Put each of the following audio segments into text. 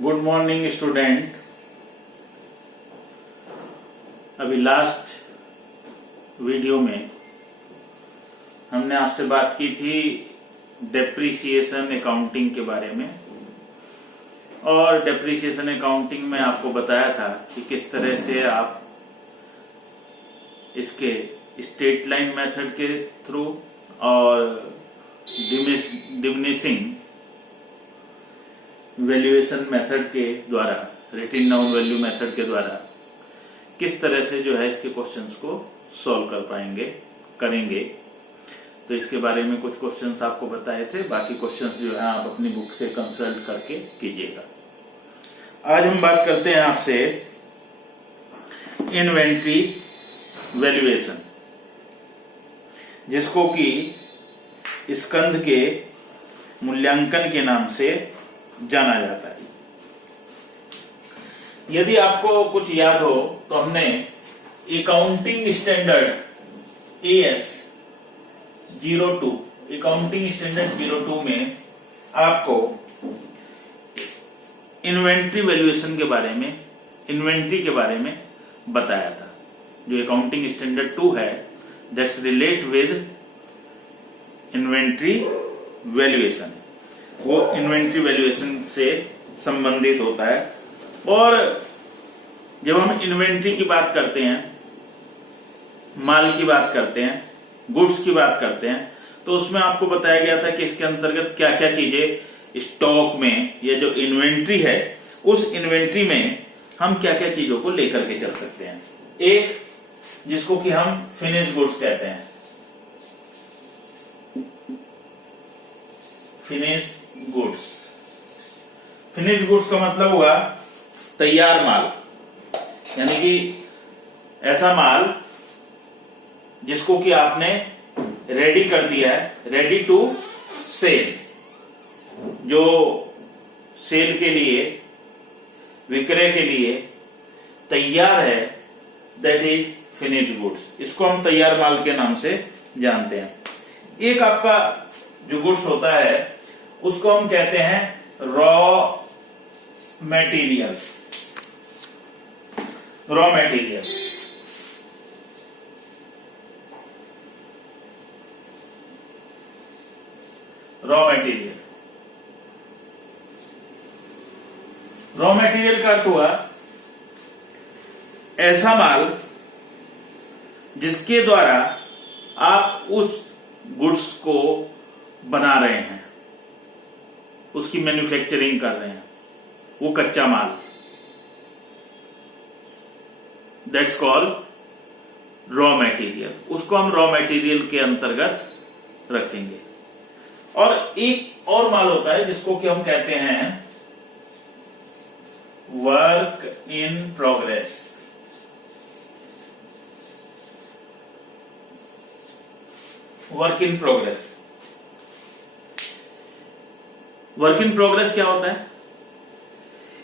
Good morning student. अभी last video में हमने आपसे बात की थी डेप्रिसिएशन अकाउंटिंग के बारे में, और डेप्रिसिएशन अकाउंटिंग में आपको बताया था कि किस तरह से आप इसके स्ट्रेट लाइन मेथड के थ्रू और डिमिनिशिंग वैल्यूएशन मेथड के द्वारा, रिटन डाउन वैल्यू मेथड के द्वारा किस तरह से जो है इसके क्वेश्चंस को सॉल्व करेंगे। तो इसके बारे में कुछ क्वेश्चंस आपको बताए थे, बाकी क्वेश्चंस जो है आप अपनी बुक से कंसल्ट करके कीजिएगा। आज हम बात करते हैं आपसे इन्वेंट्री वैल्यूएशन, जिसको कि स्कंध के मूल्यांकन के नाम से जाना जाता है। यदि आपको कुछ याद हो तो हमने accounting standard AS 02 accounting standard 02 में आपको इन्वेंट्री वैल्यूएशन के बारे में, इन्वेंट्री के बारे में बताया था। जो अकाउंटिंग स्टैंडर्ड 2 है, that's relate with inventory valuation, वो इन्वेंट्री वैल्यूएशन से संबंधित होता है। और जब हम इन्वेंट्री की बात करते हैं, माल की बात करते हैं, गुड्स की बात करते हैं, तो उसमें आपको बताया गया था कि इसके अंतर्गत क्या क्या चीजें स्टॉक में, या जो इन्वेंट्री है उस इन्वेंट्री में हम क्या क्या चीजों को लेकर के चल सकते हैं। एक जिसको कि हम फिनिश गुड्स कहते हैं, फिनिश गुड्स। फिनिश गुड्स का मतलब हुआ तैयार माल, यानी कि ऐसा माल जिसको कि आपने रेडी कर दिया है, रेडी टू सेल, जो सेल के लिए, विक्रय के लिए तैयार है, दैट इज फिनिश गुड्स। इसको हम तैयार माल के नाम से जानते हैं। एक आपका जो गुड्स होता है उसको हम कहते हैं raw material. Raw material, raw material, raw material का अर्थ हुआ ऐसा माल जिसके द्वारा आप उस गुड्स को बना रहे हैं, उसकी मैन्युफैक्चरिंग कर रहे हैं, वो कच्चा माल, दैट्स कॉल्ड रॉ मटेरियल। उसको हम रॉ मटेरियल के अंतर्गत रखेंगे। और एक और माल होता है जिसको कि हम कहते हैं work in progress. Work in progress, work in progress क्या होता है?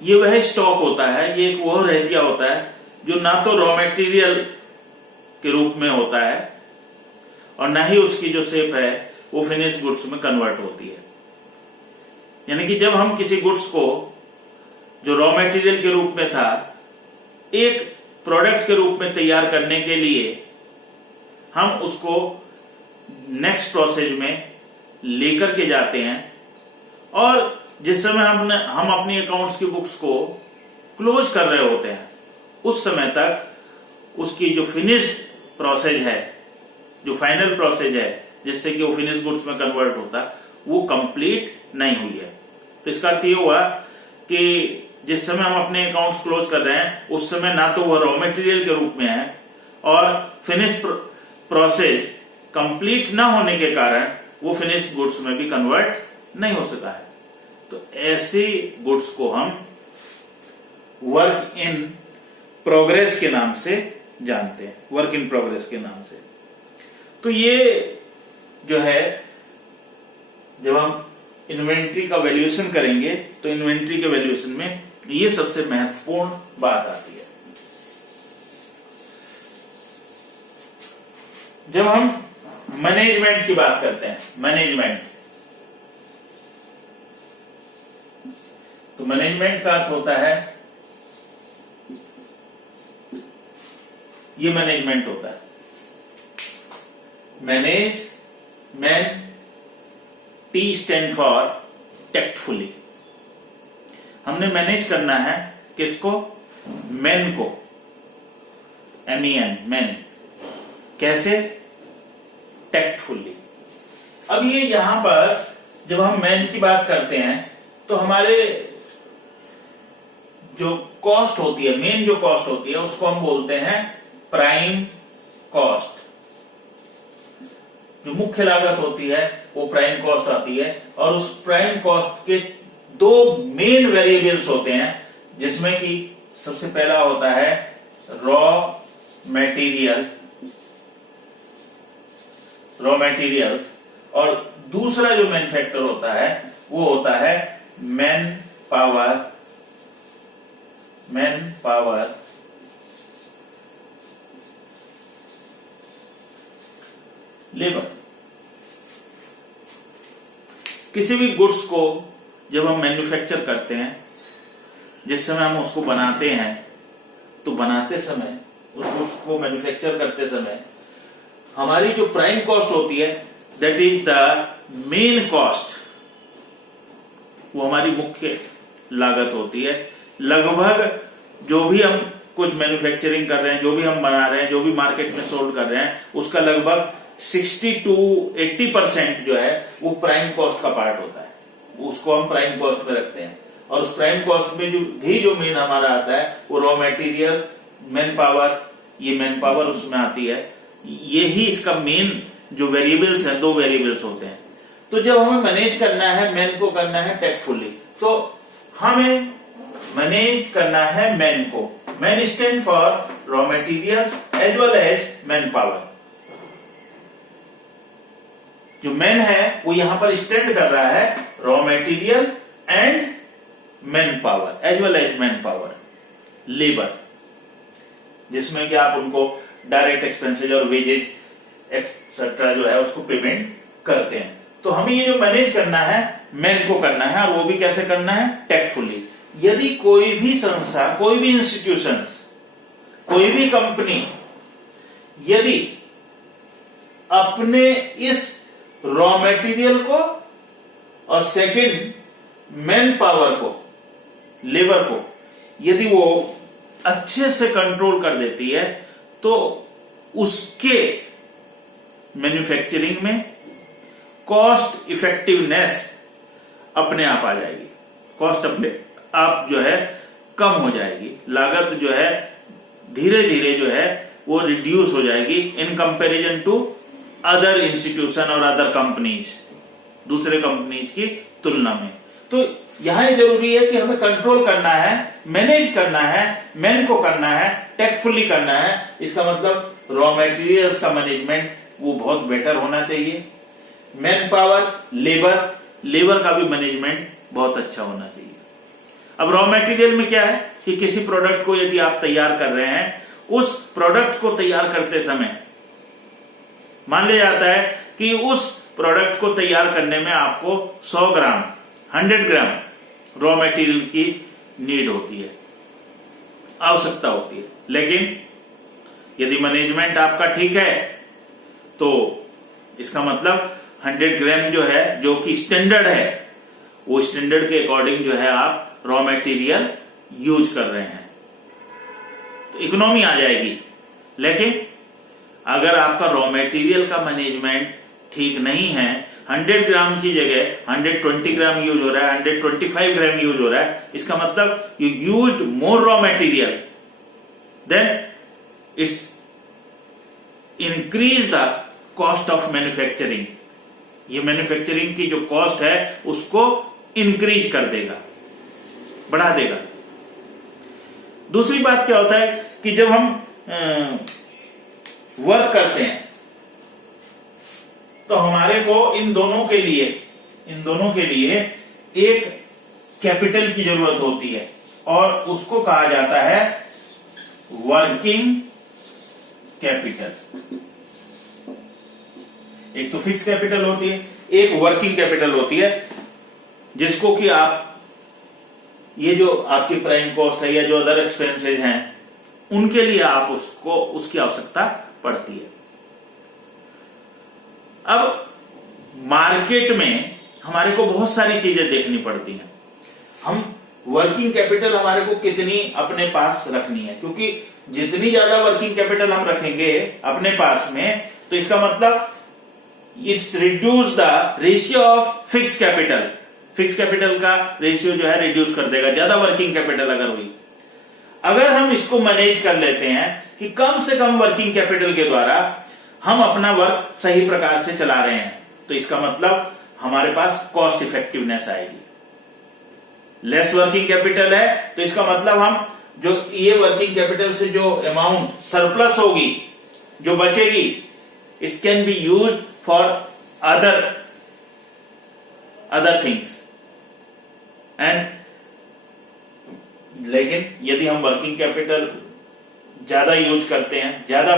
ये वह स्टॉक होता है, ये एक वह रहतिया होता है जो ना तो रॉ मटेरियल के रूप में होता है और ना ही उसकी जो शेप है वो फिनिश गुड्स में कन्वर्ट होती है। यानी कि जब हम किसी गुड्स को जो रॉ मटेरियल के रूप में था एक प्रोडक्ट के रूप में तैयार करने के लिए हम उसको नेक्स्ट प्रोसेस में लेकर के जाते हैं, और जिस समय हम अपनी अकाउंट्स की बुक्स को क्लोज कर रहे होते हैं उस समय तक उसकी जो फिनिश प्रोसेस है, जो फाइनल प्रोसेस है जिससे कि वो फिनिश गुड्स में कन्वर्ट होता है, वो कंप्लीट नहीं हुई है। तो इसका अर्थ ये हुआ कि जिस समय हम अपने अकाउंट्स क्लोज कर रहे हैं उस समय ना तो वो रॉ मटेरियल के रूप में है, और फिनिश प्रोसेस कंप्लीट ना होने के कारण वो फिनिश गुड्स में भी कन्वर्ट नहीं हो सका है। तो ऐसे गुड्स को हम वर्क इन प्रोग्रेस के नाम से जानते हैं, वर्क इन प्रोग्रेस के नाम से। तो ये जो है, जब हम इन्वेंट्री का वैल्यूएशन करेंगे तो इन्वेंट्री के वैल्यूएशन में ये सबसे महत्वपूर्ण बात आती है। जब हम मैनेजमेंट की बात करते हैं, मैनेजमेंट तो मैनेजमेंट का अर्थ होता है, ये मैनेजमेंट होता है, manage, man, T stand for tactfully. हमने मैनेज करना है किसको? मैन को, MEN, मैन। कैसे? टेक्टफुली। अब ये यहां पर जब हम मैन की बात करते हैं तो हमारे जो कॉस्ट होती है, मेन जो कॉस्ट होती है, उसको हम बोलते हैं प्राइम कॉस्ट। जो मुख्य लागत होती है वो प्राइम कॉस्ट आती है, और उस प्राइम कॉस्ट के दो मेन वेरिएबल्स होते हैं, जिसमें कि सबसे पहला होता है रॉ मटेरियल्स, और दूसरा जो मेन फैक्टर होता है वो होता है मैन पावर लेबर। किसी भी गुड्स को जब हम मैन्युफैक्चर करते हैं, जिस समय हम उसको बनाते हैं, तो बनाते समय, उस गुड्स को मैन्युफैक्चर करते समय हमारी जो प्राइम कॉस्ट होती है, that is the main cost, वो हमारी मुख्य लागत होती है। लगभग जो भी हम कुछ मैन्युफैक्चरिंग कर रहे हैं, जो भी हम बना रहे हैं, जो भी मार्केट में सोल्ड कर रहे हैं, उसका लगभग 60 to 80% जो है वो प्राइम कॉस्ट का पार्ट होता है, उसको हम प्राइम कॉस्ट में रखते हैं। और उस प्राइम कॉस्ट में जो मेन हमारा आता है वो रॉ मटेरियल, मैन पावर, ये मैन पावर उसमें आती है। यही इसका मेन जो वेरिएबल्स है, दो वेरिएबल्स होते हैं। तो जब हमें मैनेज करना है, मैन को करना है टेक्टफुली, तो हमें मैनेज करना है मैन को। Man stand for raw materials as well as man power. जो मैन है वो यहां पर स्टैंड कर रहा है raw material and man power as well as man power, labour, जिसमें कि आप उनको डायरेक्ट एक्सपेंसेज और वेजेज एक्सेट्रा जो है उसको पेमेंट करते हैं। तो हमें ये जो मैनेज करना है मैन को करना है, और वो भी कैसे करना है? टेक्टफुली। यदि कोई भी संस्था, कोई भी इंस्टीट्यूशन, कोई भी कंपनी यदि अपने इस रॉ मटेरियल को और सेकंड मैन पावर को, लेबर को, यदि वो अच्छे से कंट्रोल कर देती है, तो उसके मैन्युफैक्चरिंग में कॉस्ट इफेक्टिवनेस अपने आप आ जाएगी। कॉस्ट अपने आप जो है कम हो जाएगी, लागत जो है धीरे धीरे जो है वो रिड्यूस हो जाएगी in comparison to other institution और अदर कंपनीज, दूसरे कंपनीज की तुलना में। तो यहां जरूरी है कि हमें कंट्रोल करना है, मैनेज करना है, मैन को करना है, टेक्टफुली करना है। इसका मतलब रॉ मटेरियल्स का मैनेजमेंट वो बहुत बेटर होना चाहिए। मैन पावर, लेबर का भी मैनेजमेंट बहुत अच्छा होना चाहिए। अब रॉ मटेरियल में क्या है कि किसी प्रोडक्ट को यदि आप तैयार कर रहे हैं, उस प्रोडक्ट को तैयार करते समय मान लिया जाता है कि उस प्रोडक्ट को तैयार करने में आपको 100 ग्राम, 100 ग्राम रॉ मटेरियल की नीड होती है, आवश्यकता होती है। लेकिन यदि मैनेजमेंट आपका ठीक है तो इसका मतलब 100 ग्राम जो है, जो कि स्टैंडर्ड है, वो स्टैंडर्ड के अकॉर्डिंग जो है आप रॉ मटेरियल यूज कर रहे हैं, तो इकोनॉमी आ जाएगी। लेकिन अगर आपका रॉ मटेरियल का मैनेजमेंट ठीक नहीं है, 100 ग्राम की जगह 120 ग्राम यूज हो रहा है, 125 ग्राम यूज हो रहा है, इसका मतलब you used more raw material, then it's increase the cost of manufacturing. ये मैन्युफैक्चरिंग की जो कॉस्ट है उसको इंक्रीज कर देगा, बढ़ा देगा। दूसरी बात क्या होता है कि जब हम वर्क करते हैं तो हमारे को इन दोनों के लिए एक कैपिटल की जरूरत होती है, और उसको कहा जाता है वर्किंग कैपिटल। एक तो फिक्स कैपिटल होती है, एक वर्किंग कैपिटल होती है, जिसको कि आप ये जो आपकी प्राइम कॉस्ट है या जो अदर एक्सपेंसेस हैं उनके लिए आप उसको उसकी आवश्यकता पड़ती है। अब मार्केट में हमारे को बहुत सारी चीजें देखनी पड़ती हैं। हम वर्किंग कैपिटल हमारे को कितनी अपने पास रखनी है, क्योंकि जितनी ज्यादा वर्किंग कैपिटल हम रखेंगे अपने पास में तो इसका मतलब it's reduce the ratio of fix capital. Fix capital का रेशियो जो है रिड्यूस कर देगा ज्यादा वर्किंग कैपिटल अगर हुई। अगर हम इसको मैनेज कर लेते हैं कि कम से कम वर्किंग कैपिटल के द्वारा हम अपना वर्क सही प्रकार से चला रहे हैं तो इसका मतलब हमारे पास कॉस्ट इफेक्टिवनेस आएगी। लेस वर्किंग कैपिटल है तो इसका मतलब हम जो ये वर्किंग कैपिटल से जो अमाउंट सरप्लस होगी, जो बचेगी, it can be used for other things and. लेकिन यदि हम वर्किंग कैपिटल ज्यादा यूज करते हैं, ज्यादा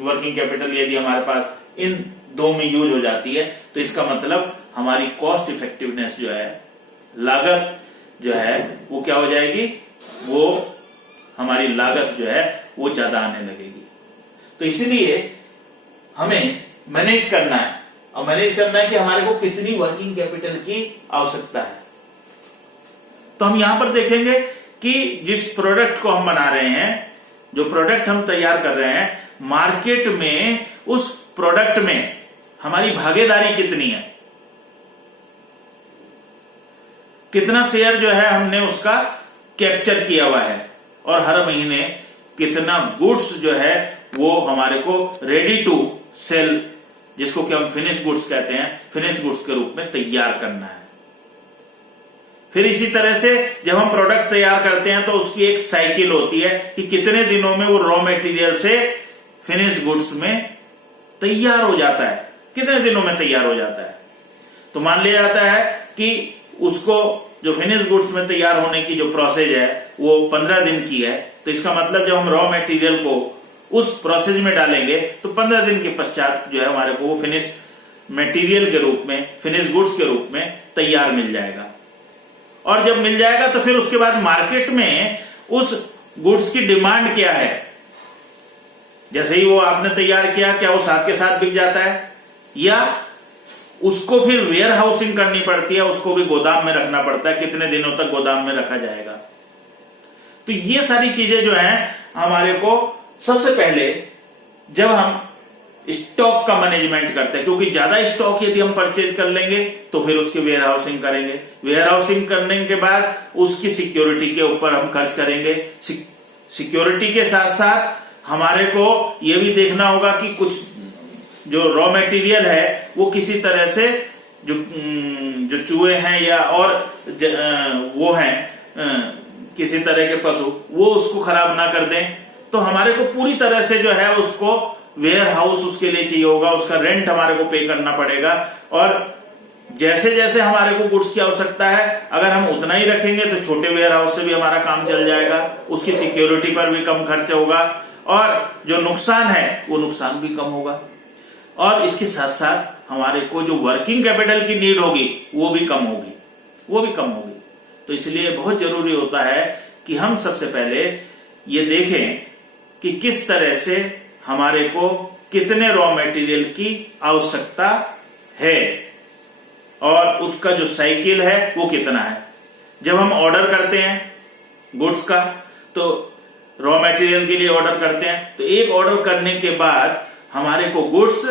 वर्किंग कैपिटल यदि हमारे पास इन दो में यूज हो जाती है तो इसका मतलब हमारी कॉस्ट इफेक्टिवनेस जो है, लागत जो है वो क्या हो जाएगी, वो हमारी लागत जो है वो ज्यादा आने लगेगी। तो इसीलिए हमें मैनेज करना है, और मैनेज करना है कि हमारे को कितनी वर्किंग कैपिटल की आवश्यकता है। तो हम यहां पर देखेंगे कि जिस प्रोडक्ट को हम बना रहे हैं, जो प्रोडक्ट हम तैयार कर रहे हैं, मार्केट में उस प्रोडक्ट में हमारी भागीदारी कितनी है, कितना शेयर जो है हमने उसका कैप्चर किया हुआ है, और हर महीने कितना गुड्स जो है वो हमारे को रेडी टू सेल, जिसको कि हम फिनिश गुड्स कहते हैं, फिनिश गुड्स के रूप में तैयार करना है। फिर इसी तरह से जब हम प्रोडक्ट तैयार करते हैं तो उसकी एक साइकिल होती है कि कितने दिनों में वो रॉ मटेरियल से फिनिश गुड्स में तैयार हो जाता है, कितने दिनों में तैयार हो जाता है। तो मान लिया जाता है कि उसको जो फिनिश गुड्स में तैयार होने की जो प्रोसेस है वो 15 दिन की है, तो इसका मतलब जब हम रॉ मटेरियल को उस प्रोसेस में डालेंगे तो 15 दिन के पश्चात जो है हमारे को वो फिनिश मटेरियल के रूप में, फिनिश गुड्स के रूप में तैयार मिल जाएगा। और जब मिल जाएगा तो फिर उसके बाद मार्केट में उस गुड्स की डिमांड क्या है। जैसे ही वो आपने तैयार किया, क्या वो साथ के साथ बिक जाता है, या उसको फिर वेयर हाउसिंग करनी पड़ती है, उसको भी गोदाम में रखना पड़ता है, कितने दिनों तक गोदाम में रखा जाएगा। तो ये सारी चीजें जो हैं हमारे को सबसे पहले जब हम स्टॉक का मैनेजमेंट करते हैं, क्योंकि ज्यादा स्टॉक यदि हम परचेज कर लेंगे तो फिर उसकी वेयर हाउसिंग करेंगे, वेयर हाउसिंग करने के बाद उसकी सिक्योरिटी के ऊपर हम खर्च करेंगे। सिक्योरिटी के साथ साथ हमारे को यह भी देखना होगा कि कुछ जो रॉ मटेरियल है वो किसी तरह से जो चूहे हैं या और वो हैं किसी तरह के पशु, वो उसको खराब ना कर दें। तो हमारे को पूरी तरह से जो है उसको वेयर हाउस उसके लिए चाहिए होगा, उसका रेंट हमारे को पे करना पड़ेगा। और जैसे जैसे हमारे को गुड्स की आवश्यकता है, अगर हम उतना ही रखेंगे तो छोटे वेयर हाउस से भी हमारा काम चल जाएगा, उसकी सिक्योरिटी पर भी कम खर्च होगा, और जो नुकसान है वो नुकसान भी कम होगा। और इसके साथ साथ हमारे को जो वर्किंग कैपिटल की नीड होगी वो भी कम होगी, वो भी कम होगी। तो इसलिए बहुत जरूरी होता है कि हम सबसे पहले ये देखें कि किस तरह से हमारे को कितने रॉ मटेरियल की आवश्यकता है और उसका जो साइकिल है वो कितना है। जब हम ऑर्डर करते हैं गुड्स का, तो रॉ मटेरियल के लिए ऑर्डर करते हैं, तो एक ऑर्डर करने के बाद हमारे को गुड्स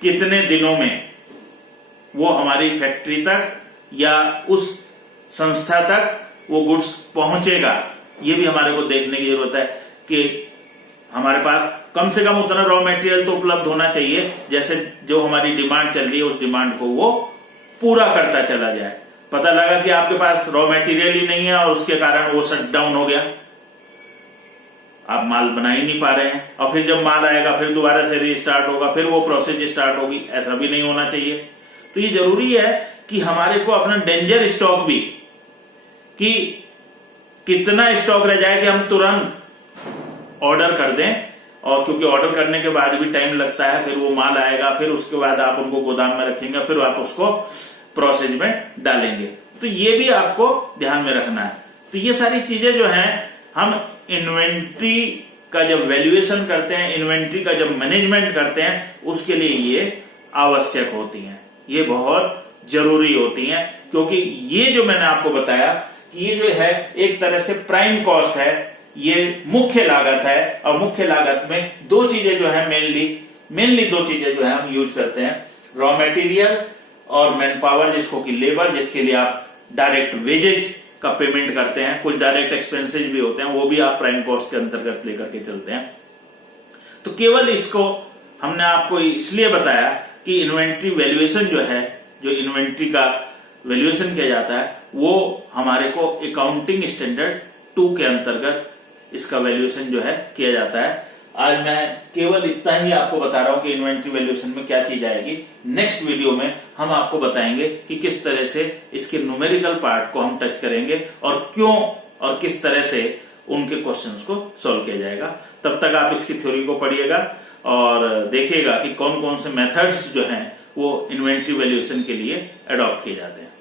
कितने दिनों में वो हमारी फैक्ट्री तक या उस संस्था तक वो गुड्स पहुंचेगा, ये भी हमारे को देखने की जरूरत है कि हमारे पास कम से कम उतना रॉ मटेरियल तो उपलब्ध होना चाहिए जैसे जो हमारी डिमांड चल रही है उस डिमांड को वो पूरा करता चला जाए। पता लगा कि आपके पास रॉ मटेरियल ही नहीं है और उसके कारण वो शट डाउन हो गया, आप माल बना ही नहीं पा रहे हैं, और फिर जब माल आएगा फिर दोबारा से रीस्टार्ट होगा, फिर वो प्रोसेस स्टार्ट होगी, ऐसा भी नहीं होना चाहिए। तो ये जरूरी है कि हमारे को अपना डेंजर स्टॉक भी, कि कितना स्टॉक रह जाए कि हम तुरंत ऑर्डर कर दें, और क्योंकि ऑर्डर करने के बाद भी टाइम लगता है, फिर वो माल आएगा, फिर उसके बाद आप उनको गोदाम में रखेंगे, फिर आप उसको प्रोसेस में डालेंगे। तो ये भी आपको ध्यान में रखना है। तो ये सारी चीजें जो हैं हम इन्वेंट्री का जब वैल्यूएशन करते हैं, इन्वेंट्री का जब मैनेजमेंट करते हैं, उसके लिए ये आवश्यक होती हैं, ये बहुत जरूरी होती हैं। क्योंकि ये जो मैंने आपको बताया कि ये जो है एक तरह से प्राइम कॉस्ट है, ये मुख्य लागत है, और मुख्य लागत में दो चीजें जो है मेनली दो चीजें जो है हम यूज करते हैं, रॉ मटेरियल और मैन पावर, जिसको कि लेबर, जिसके लिए आप डायरेक्ट वेजेज का पेमेंट करते हैं, कुछ डायरेक्ट एक्सपेंसेस भी होते हैं, वो भी आप प्राइम कॉस्ट के अंतर्गत लेकर के चलते हैं। तो केवल इसको हमने आपको इसलिए बताया कि इन्वेंट्री वैल्यूएशन जो है, जो इन्वेंट्री का वैल्यूएशन किया जाता है, वो हमारे को अकाउंटिंग स्टैंडर्ड 2 के अंतर्गत इसका वैल्यूएशन जो है किया जाता है। आज मैं केवल इतना ही आपको बता रहा हूं कि इन्वेंट्री वैल्यूएशन में क्या चीज आएगी। नेक्स्ट वीडियो में हम आपको बताएंगे कि किस तरह से इसके न्यूमेरिकल पार्ट को हम टच करेंगे और क्यों और किस तरह से उनके क्वेश्चंस को सॉल्व किया जाएगा। तब तक आप इसकी थ्योरी को पढ़िएगा और देखिएगा कि कौन कौन से मेथड्स जो हैं वो इन्वेंट्री वैल्यूएशन के लिए अडॉप्ट किए जाते हैं।